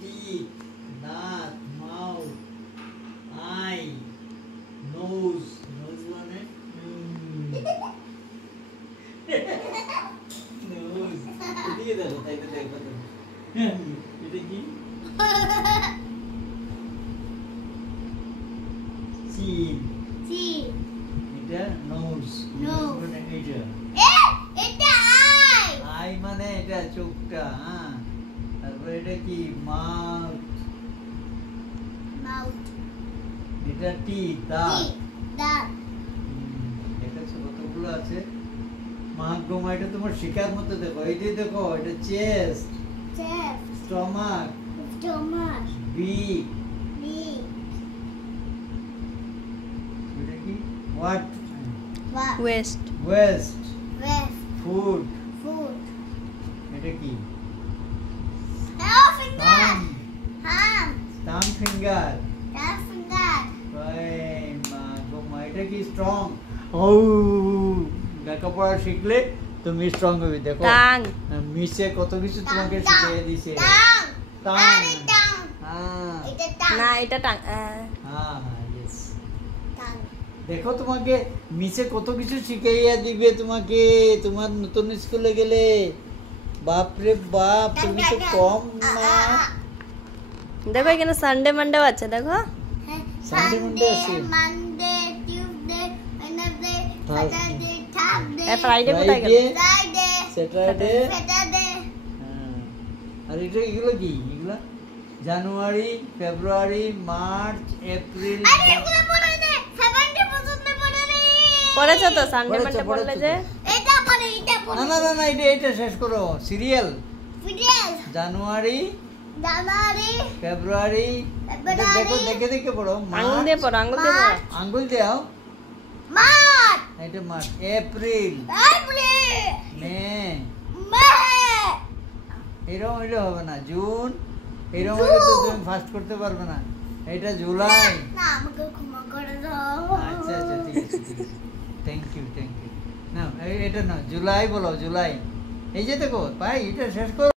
Teeth, mouth, eye, nose. Nose মানে nose. এদিকে দেখো, তাইতে দেখো। এটা কি? Chin. এটা nose. মানে এটা। এটা eye. Eye মানে এটা চোখটা, হ্যাঁ। তারপর এটা কি? Mouth. এটা teeth, দাঁত। এটা কতগুলো আছে? মাগমা, এটা তোমার শিকার মতো দেখো। এই যে দেখো, এটা চেস্ট, স্টমাক, বিগ। এটা কি? হোয়াট? West, food. এটা কি? Thumb, finger. এটা কি? স্ট্রং। ও, লেখাপড়া শিখলে তুমি স্ট্রং হবে। দেখো মিসে কত কিছু তোমাকে শিখিয়ে দিছে। দেখো তোমাকে মিসে কত কিছু শিখাইয়া দিবে তোমাকে তোমার নতুন স্কুলে গেলে। বাপরে বাপ, তুমি তো কম না। দেখো এখানে সানডে মানডেও আছে। দেখো সানডে মানডে আছে, ফ্রাইডে কোথায় গেল? স্যাটারডে। আর এটা এগুলো কি? এগুলো জানুয়ারি, ফেব্রুয়ারি, মার্চ, এপ্রিল। পড়েছো তো সানডে মানডে পড়লে যে? না, এটা শেষ করো। সিরিয়াল জানুয়ারি, ফেব্রুয়ারি। দেখো, দেখে পড়ো। আঙ্গুল দিয়ে পড়ো, আঙ্গুল দাও। এটা মার্চ, এপ্রিল, মে। এরকম এটা হবে না। জুন, এরকম হলে তো তুমি ফাস্ট করতে পারবে না। এটা জুলাই। আচ্ছা, ঠিক আছে। Thank you. না, এটা না, জুলাই বলো। জুলাই। এই যে দেখো ভাই, এটা শেষ করো।